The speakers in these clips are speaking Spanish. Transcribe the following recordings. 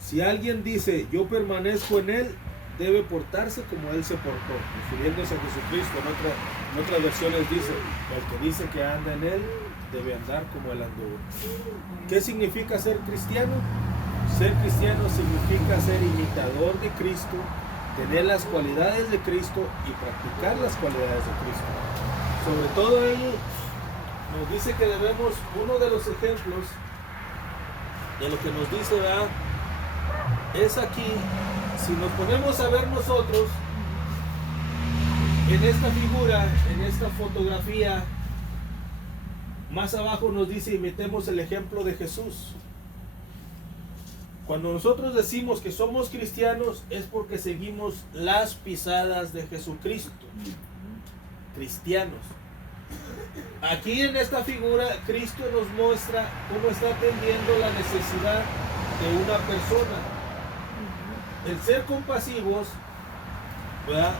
Si alguien dice, yo permanezco en él, debe portarse como él se portó, refiriéndose a Jesucristo. En otras versiones dice, el que dice que anda en él, debe andar como él anduvo. ¿Qué significa ser cristiano? Ser cristiano significa ser imitador de Cristo, tener las cualidades de Cristo y practicar las cualidades de Cristo. Sobre todo ello, nos dice que debemos, uno de los ejemplos de lo que nos dice, ¿verdad? Es aquí, si nos ponemos a ver nosotros, en esta figura, en esta fotografía, más abajo nos dice, imitemos el ejemplo de Jesús. Cuando nosotros decimos que somos cristianos, es porque seguimos las pisadas de Jesucristo. Cristianos. Aquí en esta figura, Cristo nos muestra cómo está atendiendo la necesidad de una persona. El ser compasivos, ¿verdad?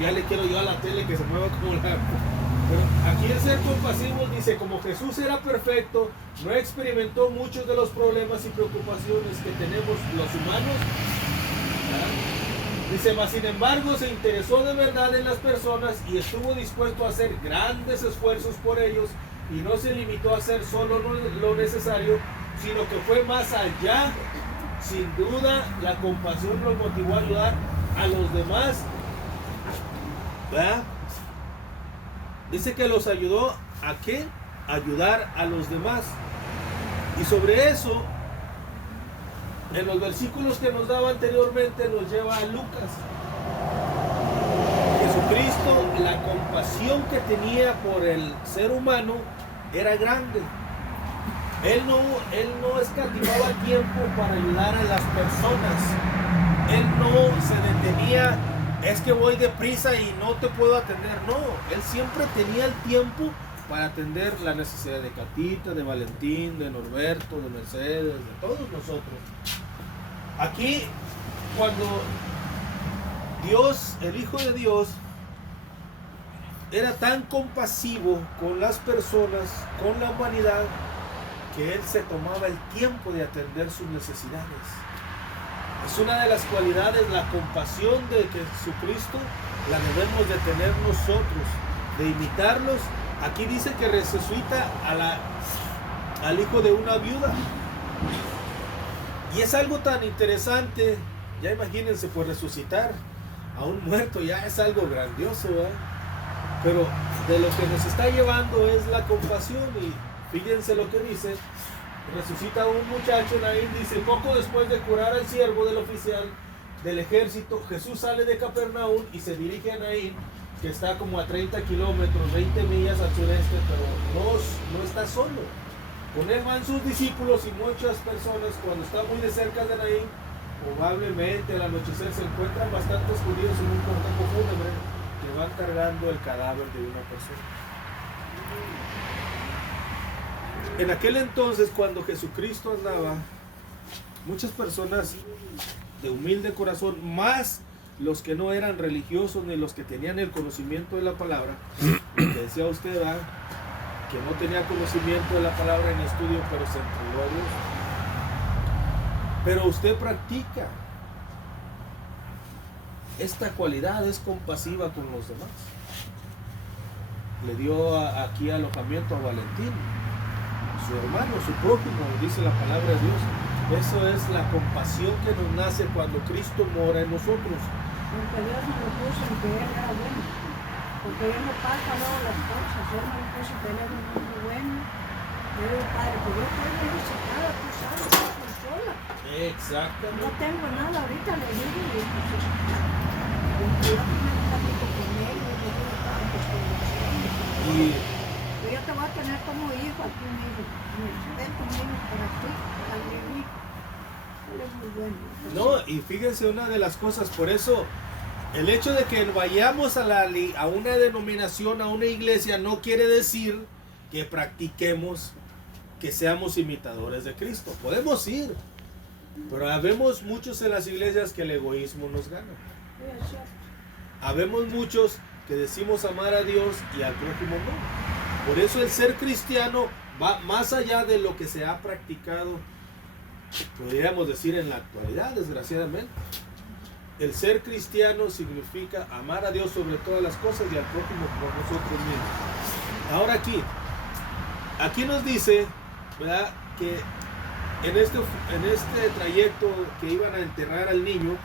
Ya le quiero yo a la tele que se mueva como la... Pero aquí el ser compasivos dice, como Jesús era perfecto, no experimentó muchos de los problemas y preocupaciones que tenemos los humanos, ¿verdad? Dice, mas sin embargo se interesó de verdad en las personas y estuvo dispuesto a hacer grandes esfuerzos por ellos y no se limitó a hacer solo lo necesario, sino que fue más allá. Sin duda la compasión lo motivó a ayudar a los demás, ¿verdad? Dice que los ayudó ¿a qué? Ayudar a los demás. Y sobre eso, en los versículos que nos daba anteriormente, nos lleva a Lucas. Jesucristo, la compasión que tenía por el ser humano era grande. Él no escatimaba tiempo para ayudar a las personas. Él no se detenía, es que voy deprisa y no te puedo atender. No, él siempre tenía el tiempo para atender la necesidad de Catita, de Valentín, de Norberto, de Mercedes, de todos nosotros. Aquí, cuando Dios, el Hijo de Dios, era tan compasivo con las personas, con la humanidad, que él se tomaba el tiempo de atender sus necesidades. Es una de las cualidades, la compasión de Jesucristo, la debemos de tener nosotros, de imitarlos. Aquí dice que resucita al hijo de una viuda. Y es algo tan interesante, ya imagínense, pues resucitar a un muerto ya es algo grandioso, ¿verdad? Pero de lo que nos está llevando es la compasión. Y fíjense lo que dice, resucita a un muchacho, Naín, dice, poco después de curar al siervo del oficial del ejército, Jesús sale de Capernaum y se dirige a Naín, que está como a 30 kilómetros, 20 millas al sureste, pero no está solo. Con él van sus discípulos y muchas personas. Cuando está muy de cerca de Naín, probablemente al anochecer se encuentran bastantes judíos en un cortejo fúnebre que van cargando el cadáver de una persona. En aquel entonces, cuando Jesucristo andaba, muchas personas de humilde corazón, más los que no eran religiosos ni los que tenían el conocimiento de la palabra, que decía usted, ¿verdad?, que no tenía conocimiento de la palabra en estudio, pero se entregó a Dios. Pero usted practica esta cualidad, es compasiva con los demás. Le dio aquí alojamiento a Valentín, su hermano, su prójimo, dice la palabra de Dios. Eso es la compasión que nos nace cuando Cristo mora en nosotros. Porque Dios no lo puso en que Él era bueno. Porque Él no pasa luego las cosas. Él no lo puso que Él era un hombre bueno. Él era Padre. Pero yo estoy necesitada, tú sabes, yo soy sola. Exactamente. No tengo nada ahorita, le digo, y necesitada. Yo me platico con Él, y le digo tantas cosas. Pero yo te voy a tener como hijo aquí conmigo. Ven conmigo por aquí, al vivir. Él es muy bueno. No, y fíjense una de las cosas, por eso el hecho de que vayamos a una denominación, a una iglesia, no quiere decir que practiquemos, que seamos imitadores de Cristo. Podemos ir, pero habemos muchos en las iglesias que el egoísmo nos gana. Habemos muchos que decimos amar a Dios y al prójimo no. Por eso el ser cristiano va más allá de lo que se ha practicado, podríamos decir, en la actualidad, desgraciadamente. El ser cristiano significa amar a Dios sobre todas las cosas y al prójimo como nosotros mismos. Ahora aquí nos dice, ¿verdad?, que en este trayecto que iban a enterrar al niño,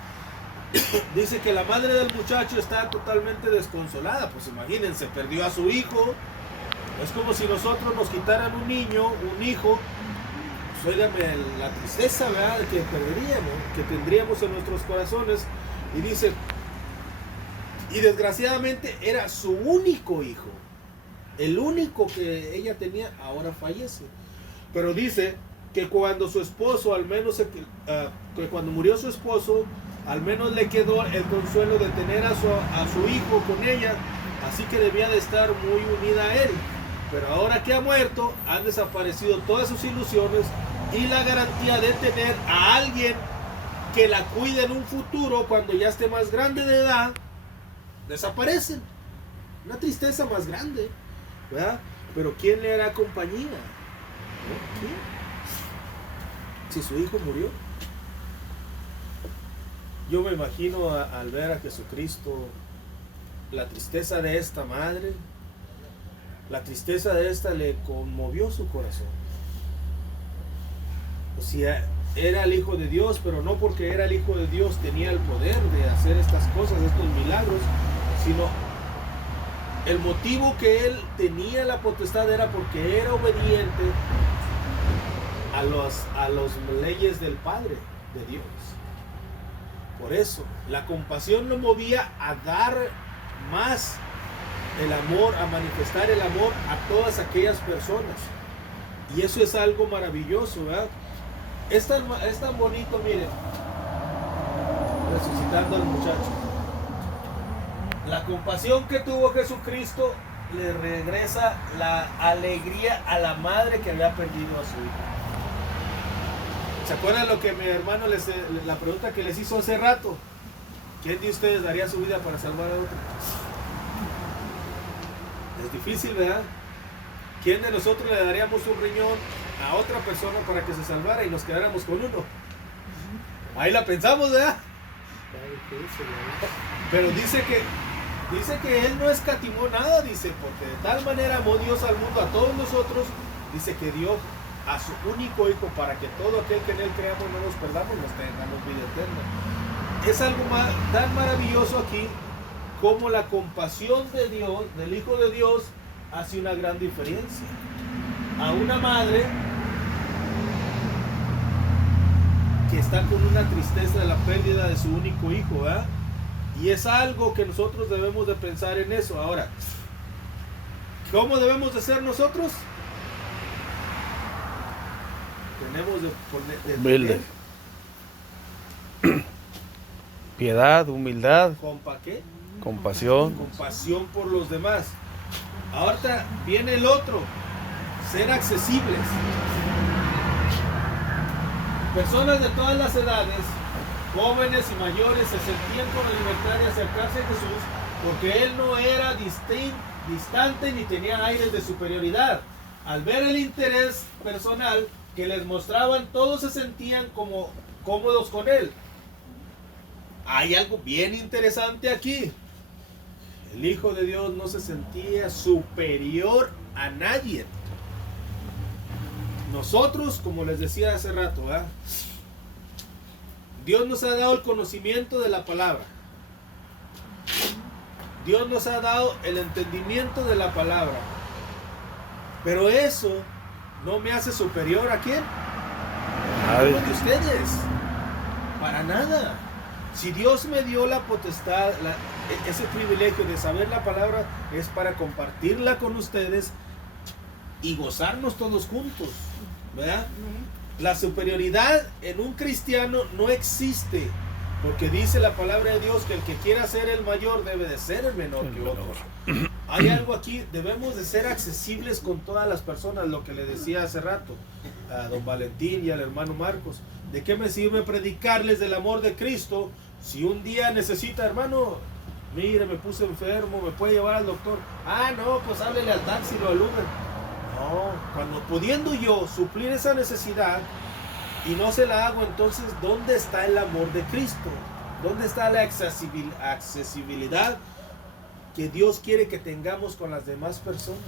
dice que la madre del muchacho está totalmente desconsolada. Pues imagínense, perdió a su hijo. Es como si nosotros nos quitaran un niño, un hijo. Pues óigame la tristeza, ¿verdad?, que perderíamos, que tendríamos en nuestros corazones. Y dice, y desgraciadamente era su único hijo, el único que ella tenía, ahora fallece. Pero dice que cuando su esposo, al menos que cuando murió su esposo, al menos le quedó el consuelo de tener a su hijo con ella, así que debía de estar muy unida a él. Pero ahora que ha muerto, han desaparecido todas sus ilusiones y la garantía de tener a alguien que la cuide en un futuro, cuando ya esté más grande de edad, desaparecen. Una tristeza más grande, ¿verdad? Pero ¿quién le hará compañía? ¿No? ¿Quién? Si su hijo murió. Yo me imagino al ver a Jesucristo, la tristeza de esta madre, la tristeza de esta le conmovió su corazón. O sea, era el Hijo de Dios, pero no porque era el Hijo de Dios tenía el poder de hacer estas cosas, estos milagros, sino el motivo que él tenía la potestad era porque era obediente a las leyes del Padre de Dios. Por eso, la compasión lo movía a dar más el amor, a manifestar el amor a todas aquellas personas. Y eso es algo maravilloso, ¿verdad? Es tan bonito, miren, resucitando al muchacho. La compasión que tuvo Jesucristo le regresa la alegría a la madre que había perdido a su hijo. ¿Se acuerdan lo que mi hermano la pregunta que les hizo hace rato? ¿Quién de ustedes daría su vida para salvar a otro? Es difícil, ¿verdad? ¿Quién de nosotros le daríamos un riñón a otra persona para que se salvara y nos quedáramos con uno? Ahí la pensamos, ¿verdad? Pero dice que él no escatimó nada, dice, porque de tal manera amó Dios al mundo, a todos nosotros, dice que dio a su único hijo para que todo aquel que en él creamos no nos perdamos, nos tengamos vida eterna. Es algo tan maravilloso aquí como la compasión de Dios, del Hijo de Dios, hace una gran diferencia. A una madre que está con una tristeza de la pérdida de su único hijo, ¿verdad? Y es algo que nosotros debemos de pensar en eso. Ahora, ¿cómo debemos de ser nosotros? Tenemos de humilde. Piedad, humildad, ¿compa qué? compasión. Compasión por los demás. Ahorita viene el otro, ser accesibles. Personas de todas las edades, jóvenes y mayores, se sentían con la libertad de acercarse a Jesús porque Él no era distante ni tenía aires de superioridad. Al ver el interés personal que les mostraban, todos se sentían como cómodos con Él. Hay algo bien interesante aquí. El Hijo de Dios no se sentía superior a nadie. Nosotros, como les decía hace rato, ¿verdad? Dios nos ha dado el conocimiento de la palabra. Dios nos ha dado el entendimiento de la palabra. Pero eso no me hace superior ¿a quién? A uno de ustedes. Para nada. Si Dios me dio la potestad, ese privilegio de saber la palabra, es para compartirla con ustedes y gozarnos todos juntos, ¿verdad? La superioridad en un cristiano no existe, porque dice la palabra de Dios que el que quiera ser el mayor debe de ser el menor que otro. Hay algo aquí, debemos de ser accesibles con todas las personas, lo que le decía hace rato a don Valentín y al hermano Marcos. ¿De qué me sirve predicarles del amor de Cristo si un día necesita, hermano, mire, me puse enfermo, me puede llevar al doctor? Ah, no, pues háblele al taxi o al Uber. No, Cuando pudiendo yo suplir esa necesidad y no se la hago, entonces ¿dónde está el amor de Cristo? ¿Dónde está la accesibilidad que Dios quiere que tengamos con las demás personas?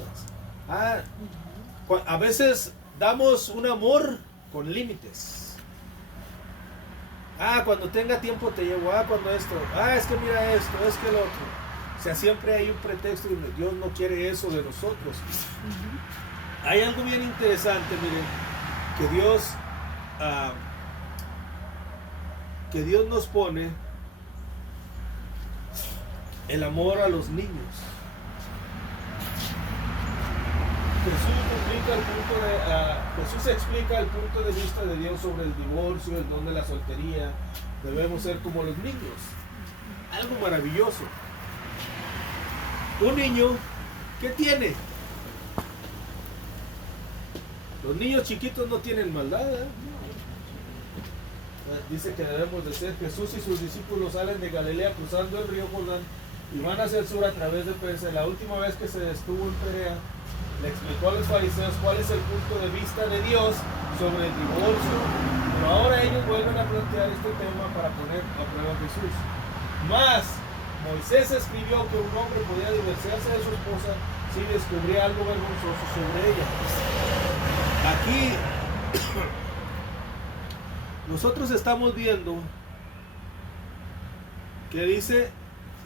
A veces damos un amor con límites. Cuando tenga tiempo te llevo. Cuando esto. Es que mira esto, es que lo otro. O sea, siempre hay un pretexto y Dios no quiere eso de nosotros. Hay algo bien interesante, miren, que Dios nos pone el amor a los niños. Jesús explica el punto de vista de Dios sobre el divorcio, el don de la soltería. Debemos ser como los niños. Algo maravilloso. Un niño, ¿qué tiene? Los niños chiquitos no tienen maldad, ¿eh? Dice que debemos de ser. Jesús y sus discípulos salen de Galilea cruzando el río Jordán y van hacia el sur a través de Perea. La última vez que se estuvo en Perea, le explicó a los fariseos cuál es el punto de vista de Dios sobre el divorcio. Pero ahora ellos vuelven a plantear este tema para poner a prueba a Jesús. Mas Moisés escribió que un hombre podía divorciarse de su esposa si descubría algo vergonzoso sobre ella. Aquí nosotros estamos viendo que dice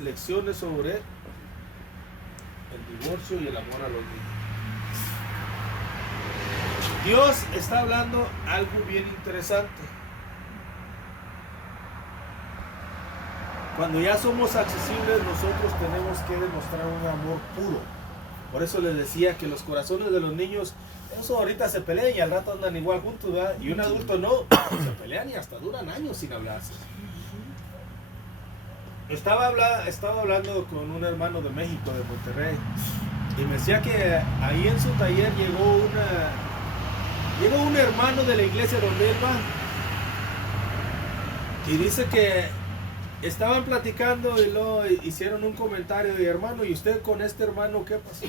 lecciones sobre el divorcio y el amor a los niños. Dios está hablando algo bien interesante. Cuando ya somos accesibles, nosotros tenemos que demostrar un amor puro. Por eso les decía que los corazones de los niños, eso ahorita se pelean y al rato andan igual juntos, ¿verdad? Y un adulto no, se pelean y hasta duran años sin hablarse. Estaba hablando con un hermano de México, de Monterrey, y me decía que ahí en su taller llegó un hermano de la iglesia donde él va, y dice que estaban platicando y luego hicieron un comentario de hermano, ¿y usted con este hermano qué pasó?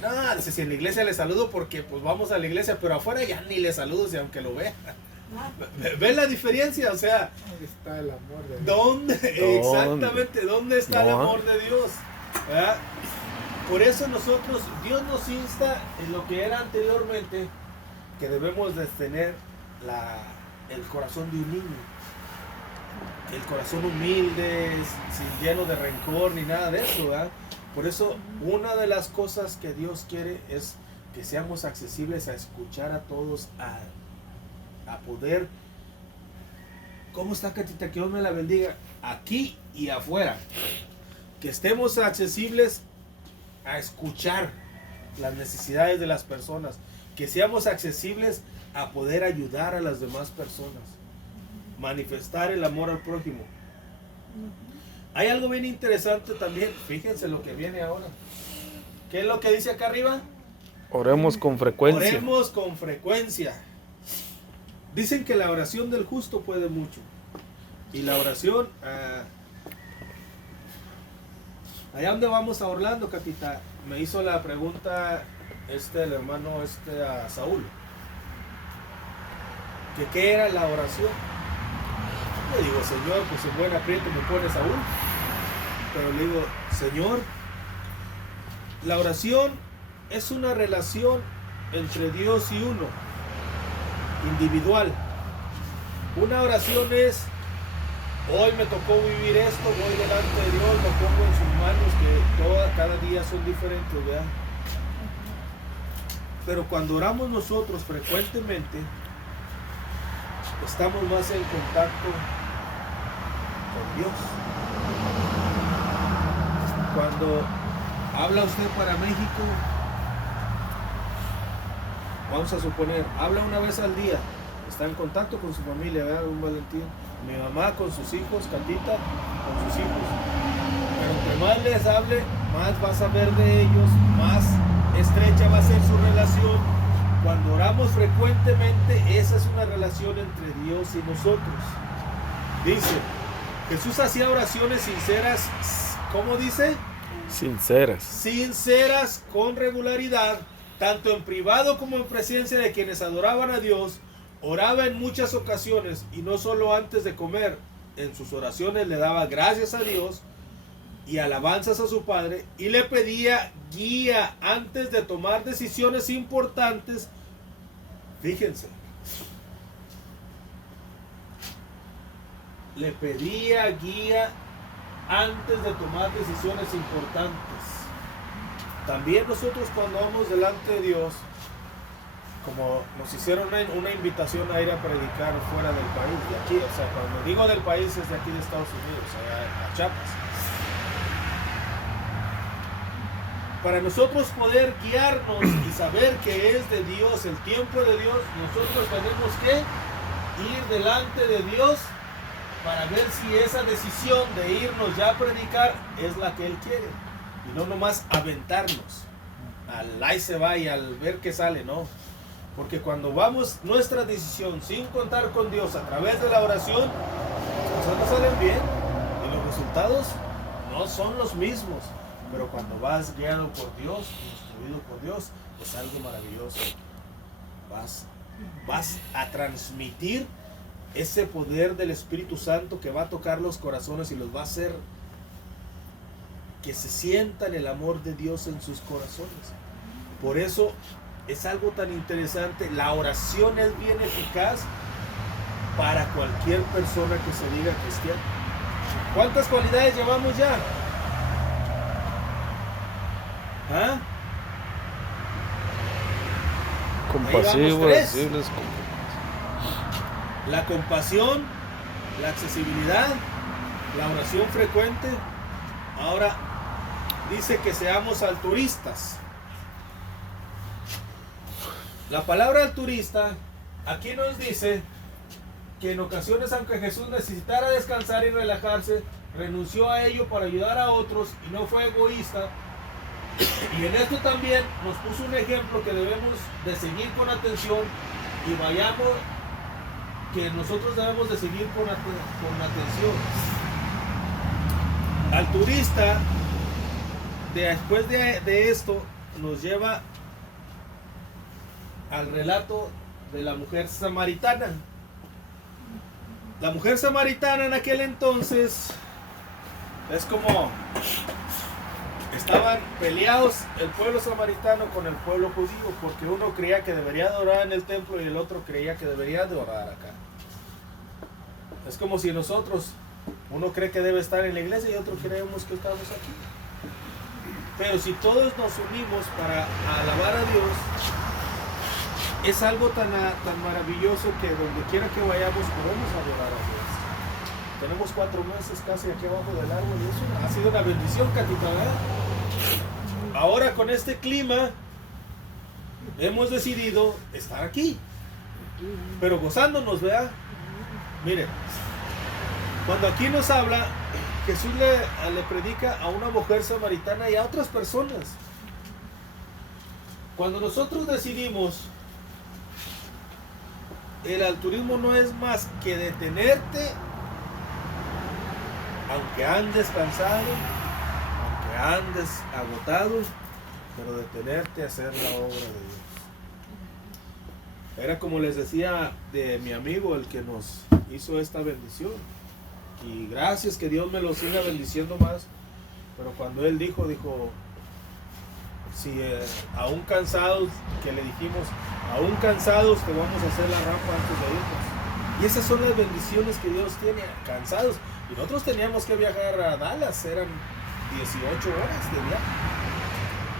No, dice, si en la iglesia le saludo porque pues vamos a la iglesia, pero afuera ya ni le saludo si aunque lo vea. ¿Ven la diferencia? O sea, ¿dónde está el amor de Dios? ¿Dónde? Exactamente, ¿dónde está el amor de Dios? ¿Verdad? Por eso Dios nos insta en lo que era anteriormente, que debemos de tener el corazón de un niño, el corazón humilde, sin lleno de rencor ni nada de eso, ¿verdad? Por eso una de las cosas que Dios quiere es que seamos accesibles a escuchar a todos, a poder. ¿Cómo está, Catita? Que Dios me la bendiga aquí y afuera. Que estemos accesibles a escuchar las necesidades de las personas, que seamos accesibles a poder ayudar a las demás personas, manifestar el amor al prójimo. Hay algo bien interesante también, fíjense lo que viene ahora. ¿Qué es lo que dice acá arriba? Oremos con frecuencia. Oremos con frecuencia. Dicen que la oración del justo puede mucho. Y la oración, allá donde vamos a Orlando, Catita, me hizo la pregunta el hermano a Saúl, que qué era la oración. Le digo, Señor, pues en buen aprieto me pone Saúl, pero le digo, Señor, la oración es una relación entre Dios y uno, individual. Una oración es, hoy me tocó vivir esto, voy delante de Dios, lo pongo en sus manos, que cada día son diferentes, ¿verdad? Pero cuando oramos nosotros frecuentemente, estamos más en contacto con Dios. Cuando habla usted para México, vamos a suponer, habla una vez al día, está en contacto con su familia, ¿verdad? Un Valentín, mi mamá con sus hijos, Catita con sus hijos. Pero entre más les hable, más vas a ver de ellos, más estrecha va a ser su relación. Cuando oramos frecuentemente, esa es una relación entre Dios y nosotros. Dice, Jesús hacía oraciones sinceras, ¿cómo dice? Sinceras. Sinceras, con regularidad, tanto en privado como en presencia de quienes adoraban a Dios, oraba en muchas ocasiones y no solo antes de comer. En sus oraciones le daba gracias a Dios y alabanzas a su Padre y le pedía guía antes de tomar decisiones importantes. Fíjense, le pedía guía antes de tomar decisiones importantes. También nosotros cuando vamos delante de Dios, como nos hicieron una invitación a ir a predicar fuera del país, de aquí, o sea, cuando digo del país es de aquí de Estados Unidos, a Chiapas. Para nosotros poder guiarnos y saber que es de Dios, el tiempo de Dios, nosotros tenemos que ir delante de Dios para ver si esa decisión de irnos ya a predicar es la que Él quiere. Y no nomás aventarnos al ahí se va y al ver qué sale, no. Porque cuando vamos nuestra decisión sin contar con Dios a través de la oración, las cosas no salen bien y los resultados no son los mismos. Pero cuando vas guiado por Dios, instruido por Dios, es algo maravilloso. Vas a transmitir ese poder del Espíritu Santo que va a tocar los corazones y los va a hacer que se sientan el amor de Dios en sus corazones. Por eso es algo tan interesante. La oración es bien eficaz para cualquier persona que se diga cristiana. ¿Cuántas cualidades llevamos ya? ¿Ah? Compasivo, accesibles. La compasión, la accesibilidad, la oración frecuente. Ahora dice que seamos altruistas. La palabra altruista aquí nos dice que en ocasiones, aunque Jesús necesitara descansar y relajarse, renunció a ello para ayudar a otros y no fue egoísta. Y en esto también nos puso un ejemplo que debemos de seguir con atención y vayamos, que nosotros debemos de seguir con atención. Altruista, después de esto, nos lleva al relato de la mujer samaritana. La mujer samaritana en aquel entonces es como estaban peleados el pueblo samaritano con el pueblo judío, porque uno creía que debería adorar en el templo y el otro creía que debería adorar acá. Es como si nosotros, uno cree que debe estar en la iglesia y otro creemos que estamos aquí. Pero si todos nos unimos para alabar a Dios, es algo tan maravilloso que donde quiera que vayamos podemos adorar a Dios. Tenemos 4 meses casi aquí abajo del árbol y eso ha sido una bendición, Catita, ¿verdad? Ahora con este clima hemos decidido estar aquí, pero gozándonos, ¿verdad? Miren, cuando aquí nos habla, Jesús le predica a una mujer samaritana y a otras personas. Cuando nosotros decidimos, el altruismo no es más que detenerte, aunque andes cansado, aunque andes agotado, pero detenerte a hacer la obra de Dios. Era como les decía de mi amigo, el que nos hizo esta bendición. Y gracias, que Dios me lo siga bendiciendo más. Pero cuando él dijo, si aún cansados, que le dijimos, aún cansados te vamos a hacer la rampa antes de irnos. Y esas son las bendiciones que Dios tiene, cansados. Y nosotros teníamos que viajar a Dallas, eran 18 horas de viaje.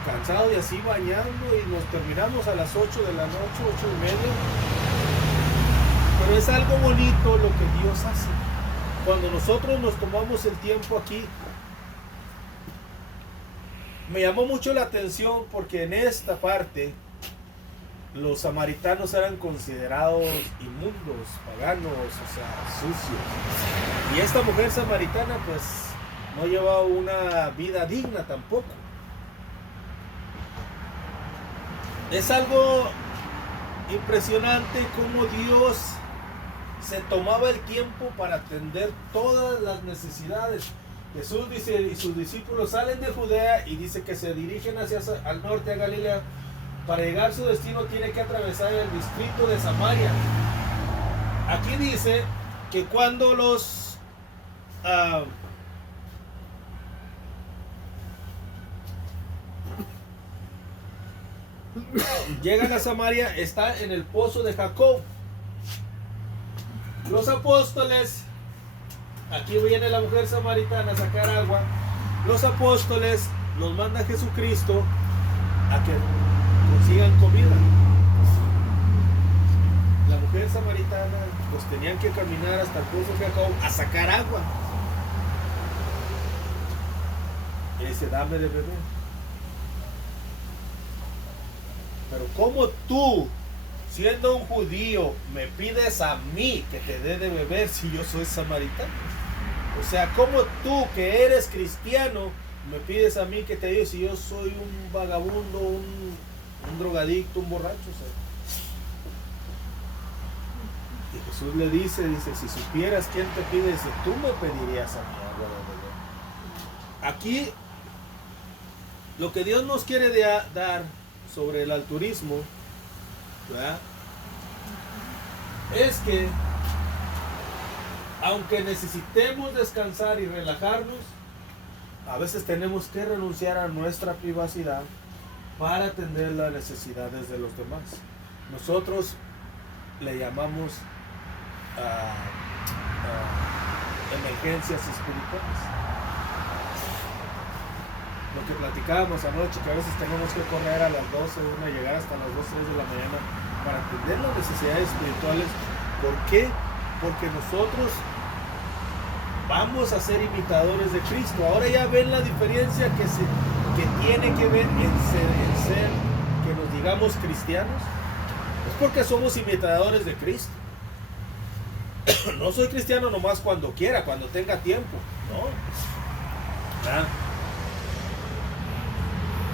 Cansados y así bañando, y nos terminamos a las 8 de la noche, 8:30. Pero es algo bonito lo que Dios hace. Cuando nosotros nos tomamos el tiempo aquí, me llamó mucho la atención porque en esta parte los samaritanos eran considerados inmundos, paganos, o sea, sucios. Y esta mujer samaritana pues no llevaba una vida digna tampoco. Es algo impresionante cómo Dios se tomaba el tiempo para atender todas las necesidades. Jesús dice, y sus discípulos salen de Judea y dice que se dirigen hacia al norte, a Galilea, para llegar a su destino tiene que atravesar el distrito de Samaria. Aquí dice que cuando los llegan a Samaria, está en el pozo de Jacob. Los apóstoles, aquí viene la mujer samaritana a sacar agua. Los apóstoles los manda Jesucristo a que consigan comida. La mujer samaritana pues tenían que caminar hasta el pozo de Jacob a sacar agua. Y dice, dame de beber. Pero ¿cómo tú, siendo un judío, me pides a mí que te dé de beber si yo soy samaritano? O sea, ¿cómo tú, que eres cristiano, me pides a mí que te diga si yo soy un vagabundo, un drogadicto, un borracho? O sea, y Jesús le dice, si supieras quién te pide, dice, tú me pedirías a mí agua de beber. Aquí, lo que Dios nos quiere dar sobre el altruismo, ¿verdad?, es que aunque necesitemos descansar y relajarnos, a veces tenemos que renunciar a nuestra privacidad para atender las necesidades de los demás. Nosotros le llamamos emergencias espirituales. Lo que platicábamos anoche, que a veces tenemos que correr a las 12, llegar hasta las 2, 3 de la mañana para atender las necesidades espirituales. ¿Por qué? Porque nosotros vamos a ser imitadores de Cristo. Ahora ya ven la diferencia que tiene que ver en ser que nos digamos cristianos. Es porque somos imitadores de Cristo. No soy cristiano nomás cuando quiera, cuando tenga tiempo. No. ¿Verdad?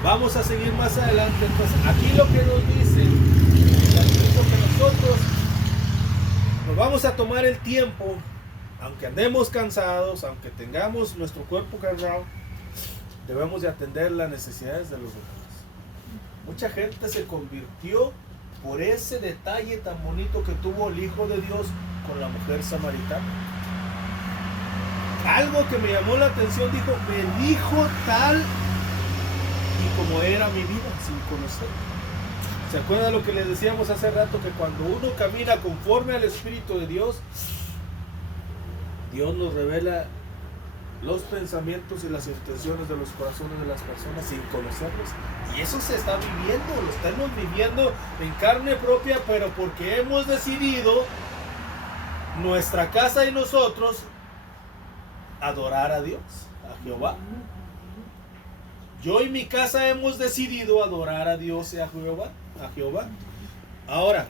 Vamos a seguir más adelante. Entonces, aquí lo que nos dice es que nosotros nos vamos a tomar el tiempo, aunque andemos cansados, aunque tengamos nuestro cuerpo cargado, debemos de atender las necesidades de los demás. Mucha gente se convirtió por ese detalle tan bonito que tuvo el Hijo de Dios con la mujer samaritana. Algo que me llamó la atención, me dijo tal y como era mi vida sin conocer. ¿Se acuerdan lo que les decíamos hace rato? Que cuando uno camina conforme al Espíritu de Dios, Dios nos revela los pensamientos y las intenciones de los corazones de las personas sin conocerlos. Y eso se está viviendo, lo estamos viviendo en carne propia, pero porque hemos decidido, nuestra casa y nosotros, adorar a Dios, a Jehová. Yo y mi casa hemos decidido adorar a Dios y a Jehová. Ahora,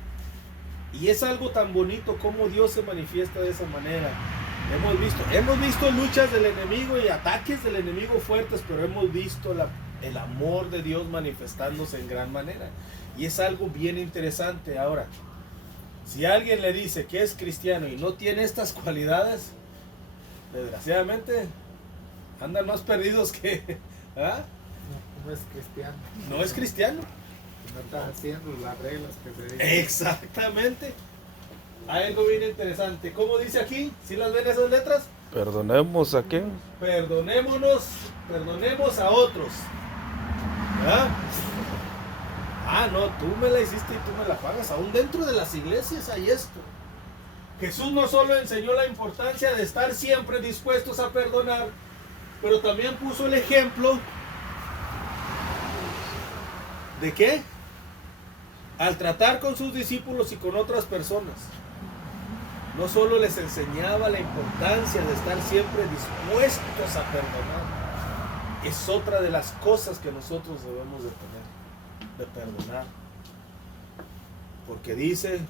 y es algo tan bonito como Dios se manifiesta de esa manera. Hemos visto luchas del enemigo y ataques del enemigo fuertes, pero hemos visto el amor de Dios manifestándose en gran manera. Y es algo bien interesante. Ahora, si alguien le dice que es cristiano y no tiene estas cualidades, desgraciadamente andan más perdidos que... ¿ah? No es cristiano. No es cristiano. No está haciendo las reglas que se dicen. Exactamente. Hay algo bien interesante. ¿Cómo dice aquí? ¿Sí las ven esas letras? ¿Perdonemos a quién? Perdonemos a otros. ¿Ah? No, tú me la hiciste y tú me la pagas. Aún dentro de las iglesias hay esto. Jesús no solo enseñó la importancia de estar siempre dispuestos a perdonar, pero también puso el ejemplo de que al tratar con sus discípulos y con otras personas, no solo les enseñaba la importancia de estar siempre dispuestos a perdonar, es otra de las cosas que nosotros debemos de tener, de perdonar. Porque dice,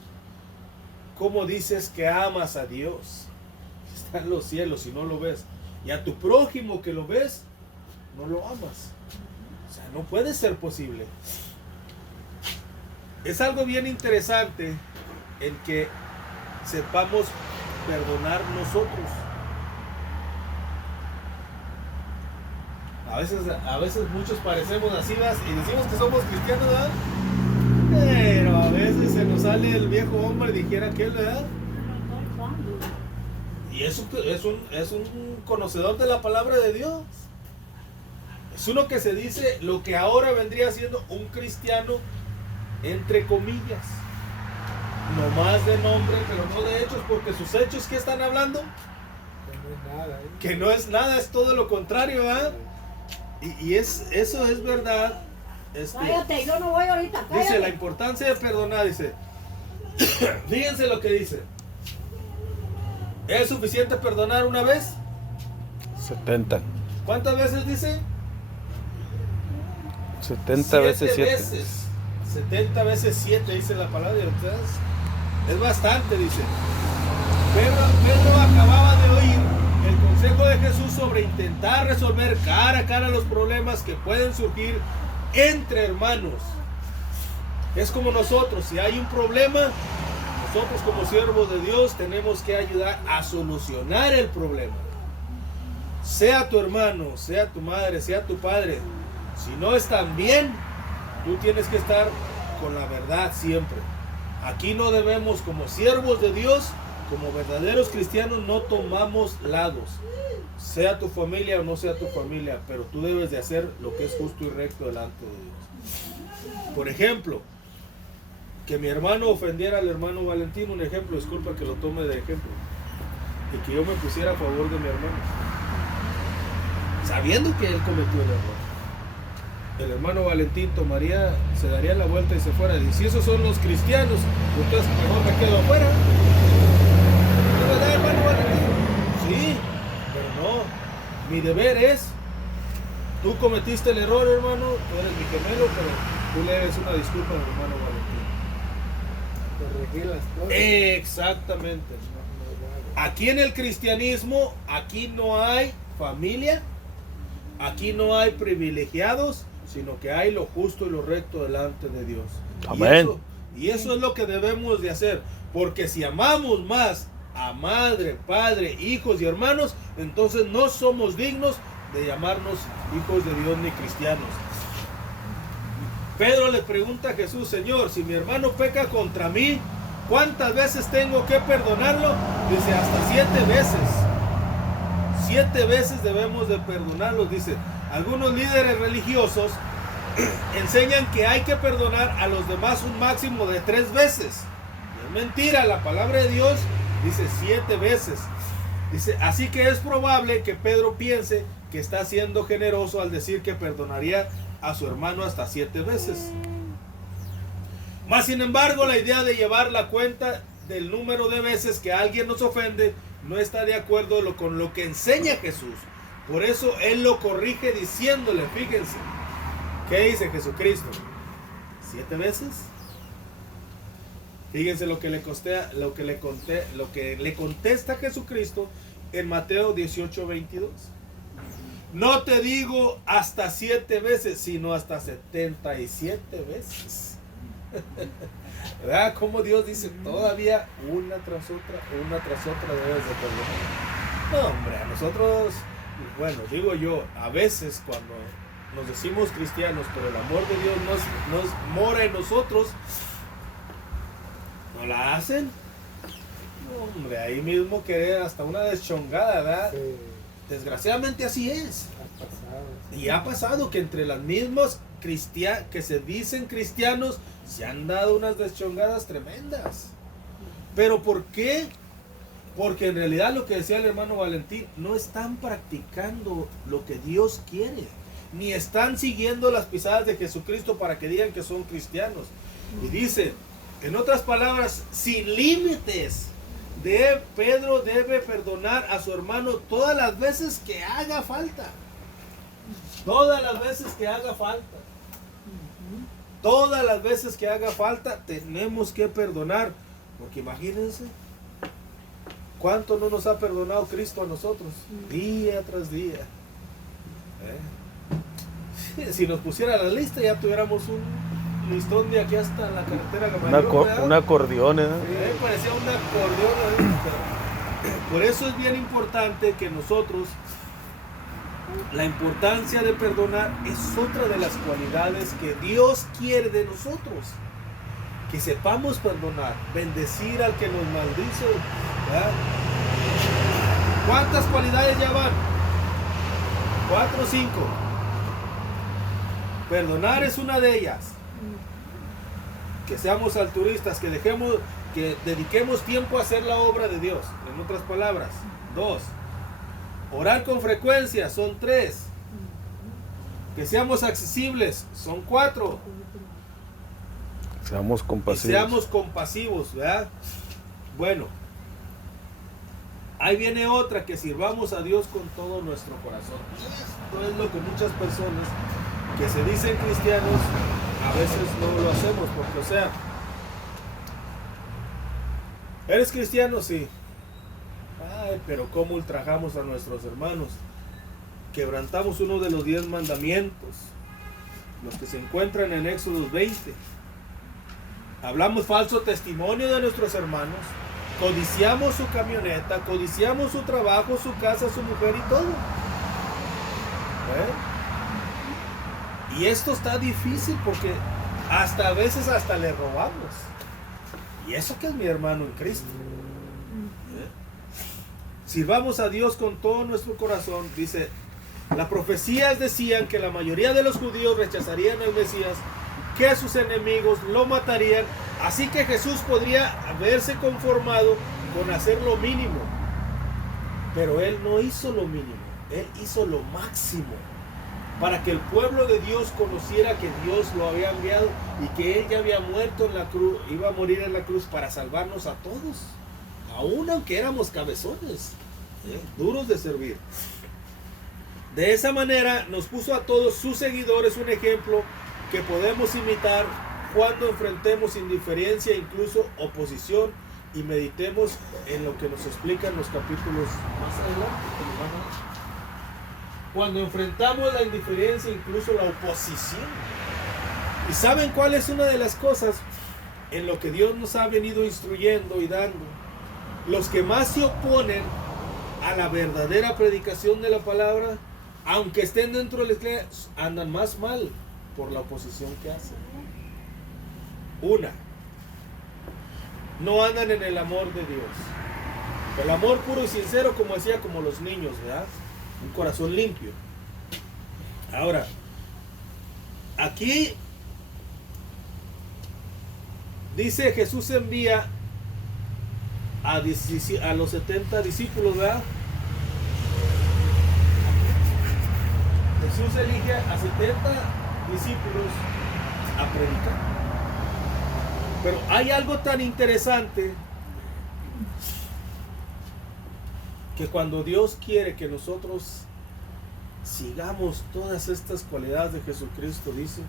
¿cómo dices que amas a Dios? Está en los cielos y no lo ves. Y a tu prójimo que lo ves, no lo amas. O sea, no puede ser posible. Es algo bien interesante en que sepamos perdonar nosotros. A veces muchos parecemos así, ¿verdad? Y decimos que somos cristianos, ¿verdad? Pero a veces se nos sale el viejo hombre, dijera que él, ¿verdad? Y es un conocedor de la palabra de Dios. Es uno que se dice lo que ahora vendría siendo un cristiano, entre comillas. No más de nombre, pero no de hechos, porque sus hechos, ¿qué están hablando? Que no es nada, ¿eh? Que no es nada, es todo lo contrario, ¿verdad? Y eso es verdad. Cállate, yo no voy ahorita, cállate. Dice la importancia de perdonar, dice. Fíjense lo que dice. ¿Es suficiente perdonar una vez? 70. ¿Cuántas veces dice? 70 veces 7. 70 veces 7 dice la palabra de ustedes. Es bastante, dice. Pedro acababa de oír el consejo de Jesús sobre intentar resolver cara a cara los problemas que pueden surgir entre hermanos. Es como nosotros, si hay un problema, nosotros como siervos de Dios tenemos que ayudar a solucionar el problema. Sea tu hermano, sea tu madre, sea tu padre, si no están bien, tú tienes que estar con la verdad siempre. Aquí no debemos, como siervos de Dios, como verdaderos cristianos, no tomamos lados. Sea tu familia o no sea tu familia, pero tú debes de hacer lo que es justo y recto delante de Dios. Por ejemplo, que mi hermano ofendiera al hermano Valentín, un ejemplo, disculpa que lo tome de ejemplo, y que yo me pusiera a favor de mi hermano, sabiendo que él cometió el error. El hermano Valentín se daría la vuelta y se fuera. Y si esos son los cristianos, entonces mejor me quedo afuera. ¿Es verdad, hermano Valentín? Sí, pero no. Mi deber es, tú cometiste el error, hermano, tú eres mi gemelo, pero tú le debes una disculpa al hermano Valentín. Corregir las cosas. Exactamente. Aquí en el cristianismo, aquí no hay familia, aquí no hay privilegiados, sino que hay lo justo y lo recto delante de Dios. Amén. Y eso es lo que debemos de hacer, porque si amamos más a madre, padre, hijos y hermanos, entonces no somos dignos de llamarnos hijos de Dios ni cristianos. Pedro le pregunta a Jesús: Señor, si mi hermano peca contra mí, ¿cuántas veces tengo que perdonarlo? Dice, hasta 7 veces. 7 veces debemos de perdonarlos, dice. Algunos líderes religiosos enseñan que hay que perdonar a los demás un máximo de 3 veces. Es mentira, la palabra de Dios dice 7 veces. Dice, así que es probable que Pedro piense que está siendo generoso al decir que perdonaría a su hermano hasta 7 veces. Más sin embargo, la idea de llevar la cuenta del número de veces que alguien nos ofende no está de acuerdo con lo que enseña Jesús. Por eso él lo corrige diciéndole, fíjense, ¿qué dice Jesucristo? 7 veces. Fíjense lo que le contesta Jesucristo en Mateo 18:22. No te digo hasta 7 veces, sino hasta 77 veces. ¿Verdad? Como Dios dice, todavía una tras otra debes de perdonar. No, hombre, a nosotros, bueno, digo yo, a veces cuando nos decimos cristianos, pero el amor de Dios nos mora en nosotros, ¿no la hacen? No, hombre, ahí mismo querer hasta una deschongada, ¿verdad? Sí, Desgraciadamente así es. ha pasado. Sí. Y ha pasado que entre las mismas que se dicen cristianos se han dado unas deschongadas tremendas. ¿Pero por qué? Porque en realidad lo que decía el hermano Valentín, no están practicando lo que Dios quiere, ni están siguiendo las pisadas de Jesucristo para que digan que son cristianos. Y dice, en otras palabras, sin límites, Pedro debe perdonar a su hermano todas las veces que haga falta. Todas las veces que haga falta. Todas las veces que haga falta tenemos que perdonar. Porque imagínense cuánto no nos ha perdonado Cristo a nosotros, día tras día. Si nos pusiera la lista, ya tuviéramos un listón de aquí hasta la carretera Gamaliel. Un acordeón, ¿eh? Sí, parecía un acordeón. Por eso es bien importante que nosotros, la importancia de perdonar es otra de las cualidades que Dios quiere de nosotros. que sepamos perdonar, bendecir al que nos maldice, ¿verdad? ¿Cuántas cualidades ya van? 4 o 5. Perdonar es una de ellas. Que seamos altruistas, que dediquemos tiempo a hacer la obra de Dios. En otras palabras, 2. Orar con frecuencia, son 3. Que seamos accesibles, son 4. Seamos compasivos. Y seamos compasivos, ¿verdad? Bueno, ahí viene otra, que sirvamos a Dios con todo nuestro corazón. Esto es lo que muchas personas que se dicen cristianos a veces no lo hacemos, porque, o sea, ¿eres cristiano? Sí. Ay, pero ¿cómo ultrajamos a nuestros hermanos? Quebrantamos uno de los 10 mandamientos, los que se encuentran en Éxodo 20. Hablamos falso testimonio de nuestros hermanos, codiciamos su camioneta, codiciamos su trabajo, su casa, su mujer y todo. Y esto está difícil porque a veces hasta le robamos. Y eso que es mi hermano en Cristo. Sirvamos a Dios con todo nuestro corazón. Dice, las profecías decían que la mayoría de los judíos rechazarían al Mesías, que sus enemigos lo matarían, así que Jesús podría haberse conformado con hacer lo mínimo. Pero Él no hizo lo mínimo, Él hizo lo máximo, para que el pueblo de Dios conociera que Dios lo había enviado y que Él ya había muerto en la cruz, iba a morir en la cruz para salvarnos a todos, aún aunque éramos cabezones, duros de servir. De esa manera nos puso a todos sus seguidores un ejemplo que podemos imitar cuando enfrentemos indiferencia, incluso oposición, y meditemos en lo que nos explican los capítulos más adelante. Cuando enfrentamos la indiferencia, incluso la oposición. ¿Y saben cuál es una de las cosas en lo que Dios nos ha venido instruyendo y dando? Los que más se oponen a la verdadera predicación de la palabra, aunque estén dentro de la iglesia, andan más mal por la oposición que hacen. Una, no andan en el amor de Dios. El amor puro y sincero, como decía, como los niños, ¿verdad? Un corazón limpio. Ahora, aquí dice, Jesús envía a los 70 discípulos, ¿verdad? Jesús elige a 70 discípulos a predicar. Pero hay algo tan interesante que cuando Dios quiere que nosotros sigamos todas estas cualidades de Jesucristo, dice,